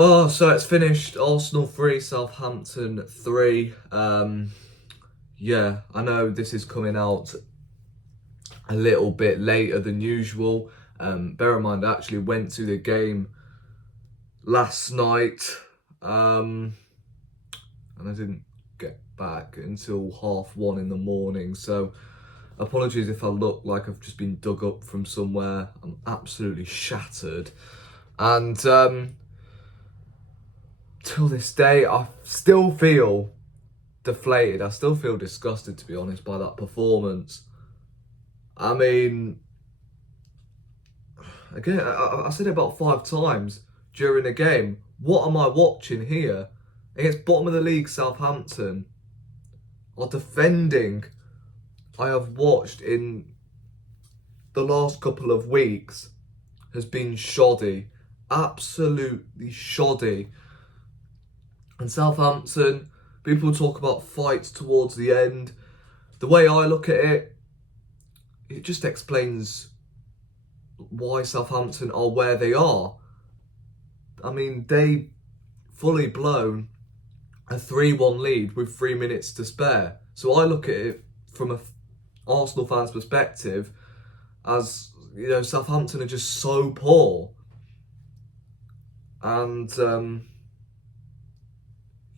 Oh, so it's finished. Arsenal 3, Southampton 3. Yeah, I know this is coming out a little bit later than usual. Bear in mind, I actually went to the game last night, and I didn't get back until 1:30 in the morning. So apologies if I look like I've just been dug up from somewhere. I'm absolutely shattered. And till this day, I still feel deflated. I still feel disgusted, to be honest, by that performance. I mean, again, I said it about 5 times during the game. What am I watching here? Against bottom of the league Southampton are defending I have watched in the last couple of weeks has been shoddy. Absolutely shoddy. And Southampton, people talk about fights towards the end. The way I look at it, it just explains why Southampton are where they are. I mean, they fully blown a 3-1 lead with 3 minutes to spare. So I look at it from a Arsenal fan's perspective as, Southampton are just so poor. And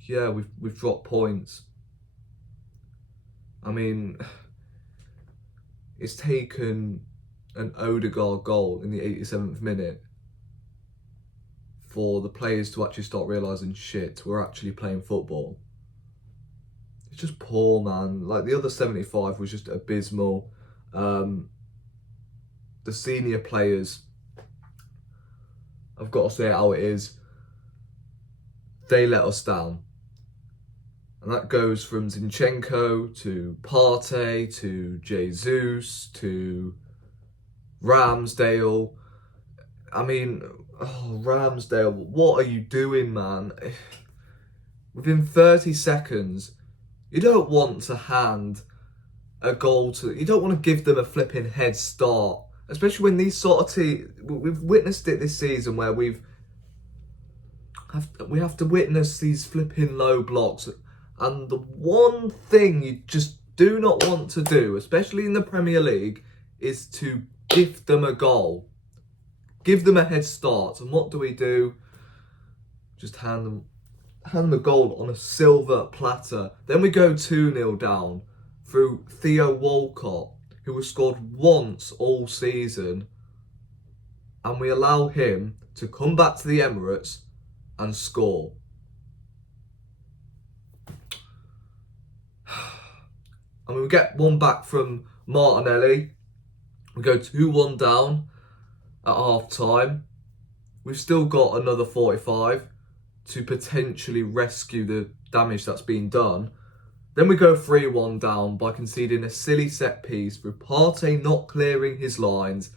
yeah, we've dropped points. I mean, it's taken an Odegaard goal in the 87th minute for the players to actually start realising, shit, we're actually playing football. It's just poor, man. Like, the other 75 was just abysmal. The senior players, I've got to say it how it is, they let us down. And that goes from Zinchenko to Partey to Jesus to Ramsdale. I mean, Ramsdale, what are you doing, man? Within 30 seconds, you don't want to hand a goal to... You don't want to give them a flipping head start. Especially when these sort of teams... We've witnessed it this season where we have to witness these flipping low blocks. And the one thing you just do not want to do, especially in the Premier League, is to give them a goal. Give them a head start. And what do? Just hand them a goal on a silver platter. Then we go 2-0 down through Theo Walcott, who has scored once all season. And we allow him to come back to the Emirates and score. I mean, we get one back from Martinelli. We go 2-1 down at half time. We've still got another 45 to potentially rescue the damage that's been done. Then we go 3-1 down by conceding a silly set piece with Partey not clearing his lines.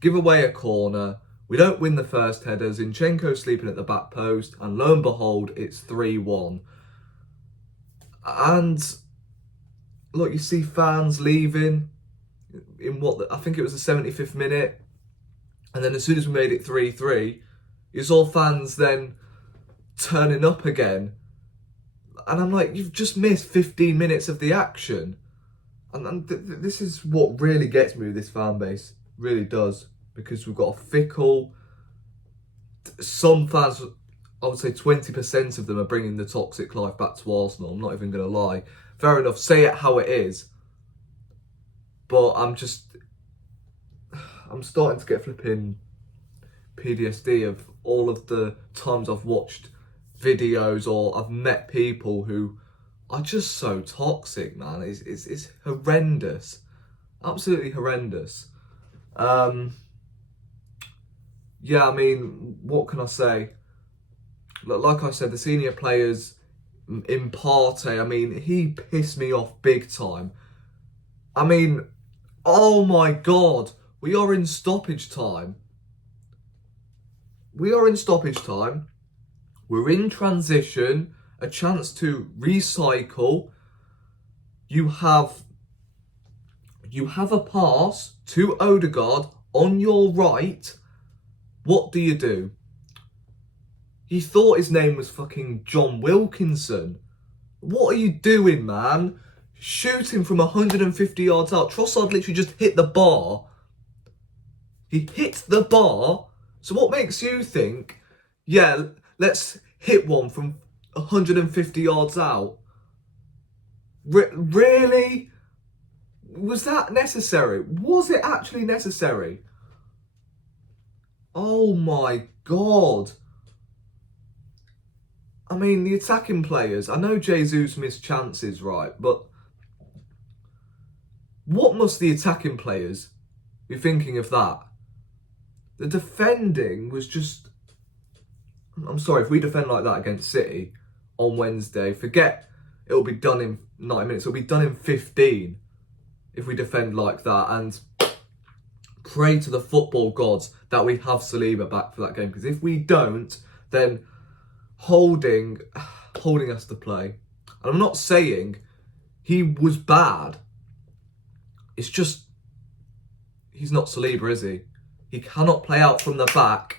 Give away a corner. We don't win the first header. Zinchenko sleeping at the back post. And lo and behold, it's 3-1. And look, you see fans leaving in I think it was the 75th minute. And then as soon as we made it 3-3, you saw fans then turning up again. And I'm like, you've just missed 15 minutes of the action. And this is what really gets me with this fan base. Really does. Because we've got a fickle... Some fans, I would say 20% of them are bringing the toxic life back to Arsenal. I'm not even going to lie. Fair enough, say it how it is. But I'm starting to get flipping PTSD of all of the times I've watched videos or I've met people who are just so toxic, man. It's horrendous. Absolutely horrendous. Yeah, I mean, what can I say? Like I said, the senior players in Partey, I mean, he pissed me off big time. I mean, oh my God, we are in stoppage time. We're in transition, a chance to recycle. You have a pass to Odegaard on your right. What do? He thought his name was fucking John Wilkinson. What are you doing, man? Shooting from 150 yards out. Trossard literally just hit the bar. He hit the bar. So what makes you think, yeah, let's hit one from 150 yards out? Really? Was that necessary? Was it actually necessary? Oh my God. I mean, the attacking players, I know Jesus missed chances, right? But what must the attacking players be thinking of that? The defending was just... I'm sorry, if we defend like that against City on Wednesday, forget it'll be done in 90 minutes. It'll be done in 15 if we defend like that. And pray to the football gods that we have Saliba back for that game. Because if we don't, then Holding has to play. And I'm not saying he was bad. It's just, he's not Saliba, is he? He cannot play out from the back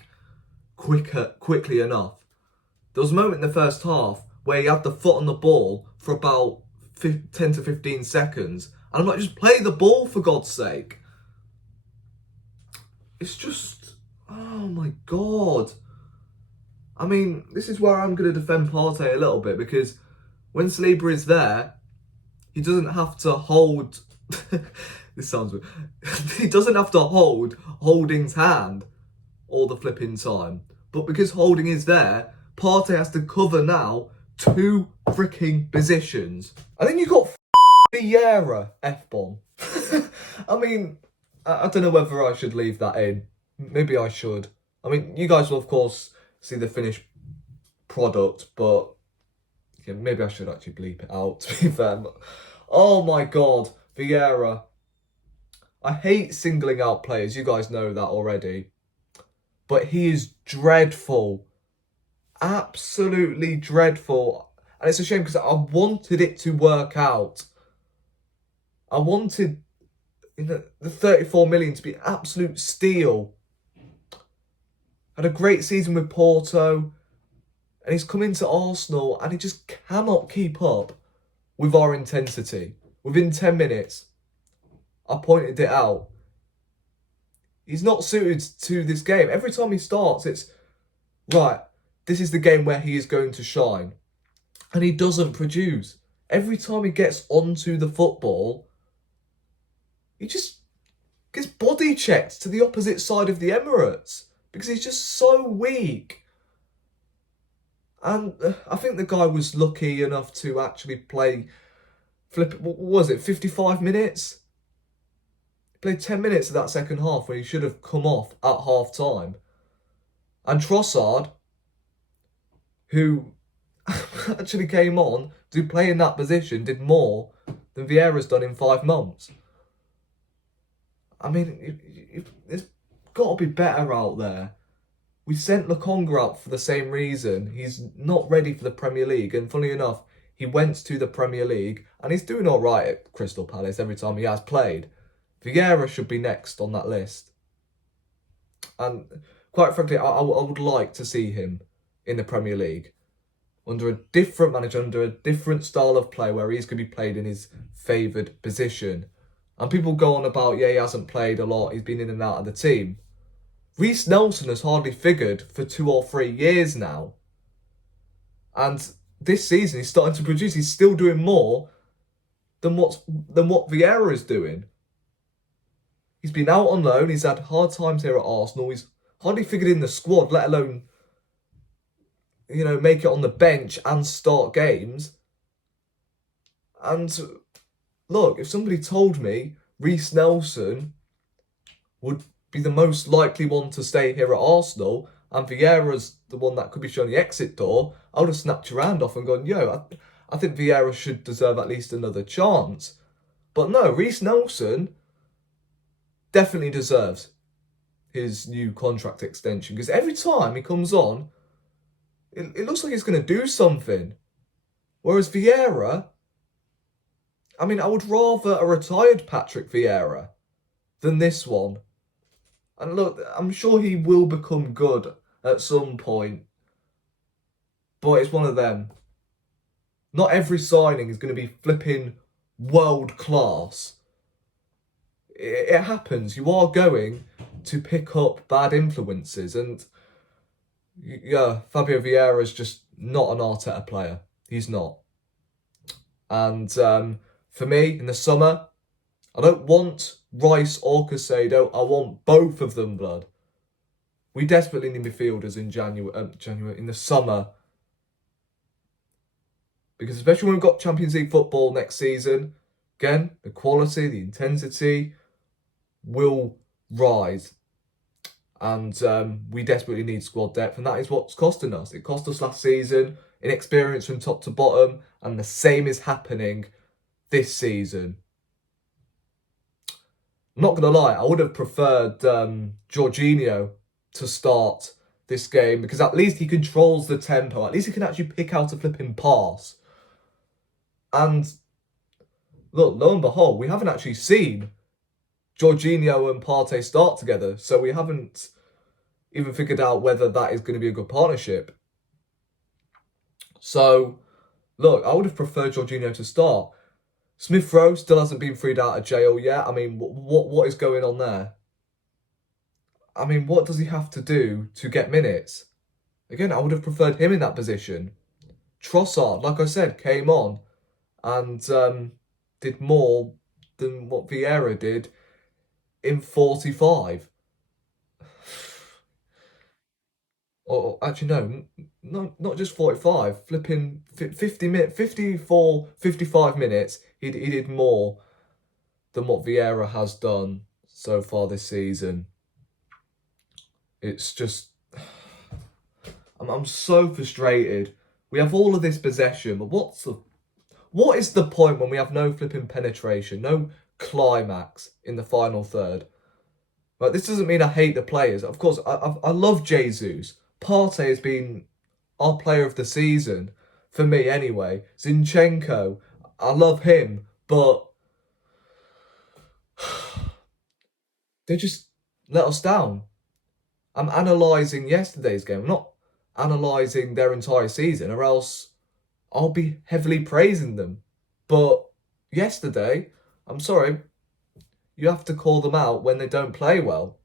quickly enough. There was a moment in the first half where he had the foot on the ball for about 10 to 15 seconds. And I'm like, just play the ball for God's sake. It's just, oh my God. I mean, this is where I'm going to defend Partey a little bit, because when Saliba is there, he doesn't have to hold... This sounds weird. He doesn't have to hold Holding's hand all the flipping time. But because Holding is there, Partey has to cover now 2 freaking positions. And then you got Vieira F-bomb. I mean, I don't know whether I should leave that in. Maybe I should. I mean, you guys will, of course, see the finished product, but yeah, maybe I should actually bleep it out, to be fair. Oh my God, Vieira. I hate singling out players, you guys know that already. But he is dreadful. Absolutely dreadful. And it's a shame because I wanted it to work out. I wanted the 34 million to be absolute steal. Had a great season with Porto, and he's come into Arsenal and he just cannot keep up with our intensity. Within 10 minutes, I pointed it out. He's not suited to this game. Every time he starts, it's, right, this is the game where he is going to shine. And he doesn't produce. Every time he gets onto the football, he just gets body checked to the opposite side of the Emirates. Because he's just so weak. And I think the guy was lucky enough to actually play, what was it, 55 minutes? He played 10 minutes of that second half when he should have come off at half time. And Trossard, who actually came on to play in that position, did more than Vieira's done in 5 months. I mean, it's got to be better out there. We sent Lokonga out for the same reason. He's not ready for the Premier League. And funnily enough, he went to the Premier League and he's doing all right at Crystal Palace every time he has played. Vieira should be next on that list. And quite frankly, I would like to see him in the Premier League. Under a different manager, under a different style of play where he's going to be played in his favoured position. And people go on about, yeah, he hasn't played a lot. He's been in and out of the team. Reece Nelson has hardly figured for 2 or 3 years now. And this season he's starting to produce. He's still doing more than what Vieira is doing. He's been out on loan. He's had hard times here at Arsenal. He's hardly figured in the squad, let alone, you know, make it on the bench and start games. And look, if somebody told me Reece Nelson would be the most likely one to stay here at Arsenal and Vieira's the one that could be shown the exit door, I would have snapped your hand off and gone, yo, I think Vieira should deserve at least another chance. But no, Reece Nelson definitely deserves his new contract extension, because every time he comes on, it looks like he's going to do something. Whereas Vieira, I mean, I would rather a retired Patrick Vieira than this one. And look, I'm sure he will become good at some point. but it's one of them. Not every signing is going to be flipping world class. It happens. You are going to pick up bad influences, and yeah, Fabio Vieira is just not an Arteta player. He's not. And for me, in the summer, I don't want Rice or Caicedo. I want both of them, blood. We desperately need midfielders in January, in the summer. Because especially when we've got Champions League football next season, again, the quality, the intensity will rise. And we desperately need squad depth, and that is what's costing us. It cost us last season, inexperience from top to bottom, and the same is happening this season. I'm not going to lie, I would have preferred Jorginho to start this game, because at least he controls the tempo. At least he can actually pick out a flipping pass. And look, lo and behold, we haven't actually seen Jorginho and Partey start together, so we haven't even figured out whether that is going to be a good partnership. So, look, I would have preferred Jorginho to start. Smith Rowe still hasn't been freed out of jail yet. I mean, what is going on there? I mean, what does he have to do to get minutes? Again, I would have preferred him in that position. Trossard, like I said, came on and did more than what Vieira did in 45. Or actually, no, not just 45. Flipping 54, 55 minutes. He did more than what Vieira has done so far this season. It's just, I'm so frustrated. We have all of this possession, but what is the point when we have no flipping penetration, no climax in the final third? But this doesn't mean I hate the players. Of course, I love Jesus. Partey has been our player of the season, for me anyway. Zinchenko, I love him, but they just let us down. I'm analysing yesterday's game. I'm not analysing their entire season, or else I'll be heavily praising them. But yesterday, I'm sorry, you have to call them out when they don't play well.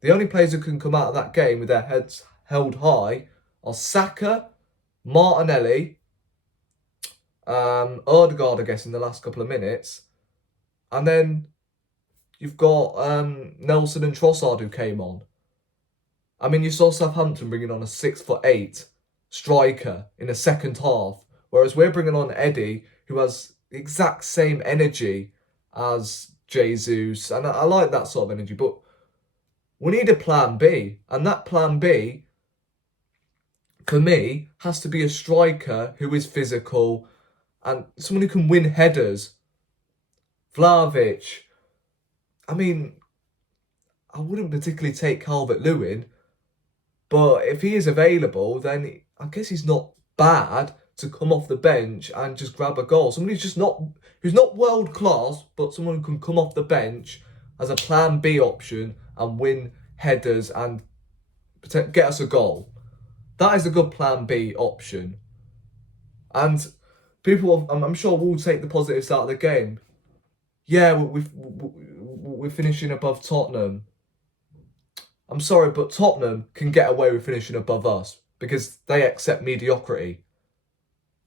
The only players who can come out of that game with their heads held high are Saka, Martinelli, Odegaard, I guess, in the last couple of minutes. And then you've got Nelson and Trossard who came on. I mean, you saw Southampton bringing on a 6'8" striker in the second half, whereas we're bringing on Eddie, who has the exact same energy as Jesus. And I like that sort of energy, but we need a plan B. And that plan B, for me, has to be a striker who is physical and someone who can win headers. Vlahovic. I mean, I wouldn't particularly take Calvert-Lewin, but if he is available, then I guess he's not bad to come off the bench and just grab a goal. Someone who's not world class, but someone who can come off the bench as a plan B option and win headers and get us a goal. That is a good plan B option. And people, I'm sure, will take the positives out of the game. Yeah, we're finishing above Tottenham. I'm sorry, but Tottenham can get away with finishing above us because they accept mediocrity.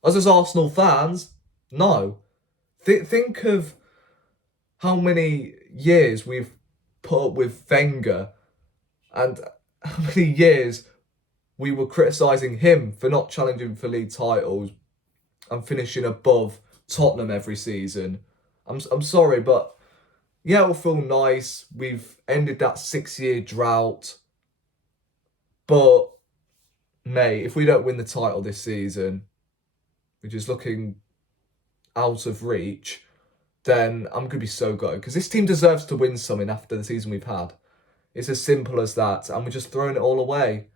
Us as Arsenal fans, no. Think of how many years we've put up with Wenger and how many years we were criticising him for not challenging for league titles and finishing above Tottenham every season. I'm sorry, but yeah, it'll feel nice. We've ended that 6-year drought. But, mate, if we don't win the title this season, which is looking out of reach, then I'm going to be so gutted. Because this team deserves to win something after the season we've had. It's as simple as that. And we're just throwing it all away.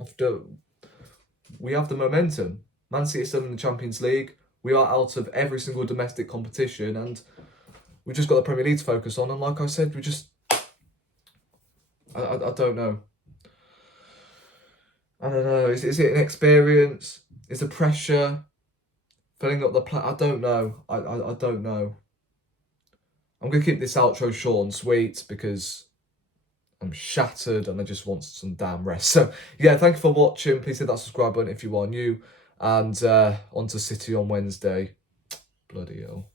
After we have the momentum. Man City is still in the Champions League. We are out of every single domestic competition. And we've just got the Premier League to focus on. And like I said, we just... I don't know. I don't know. Is it inexperience? Is it pressure? Filling up the I don't know. I don't know. I'm going to keep this outro short and sweet because I'm shattered and I just want some damn rest. So, yeah, thank you for watching. Please hit that subscribe button if you are new. And on to City on Wednesday. Bloody hell.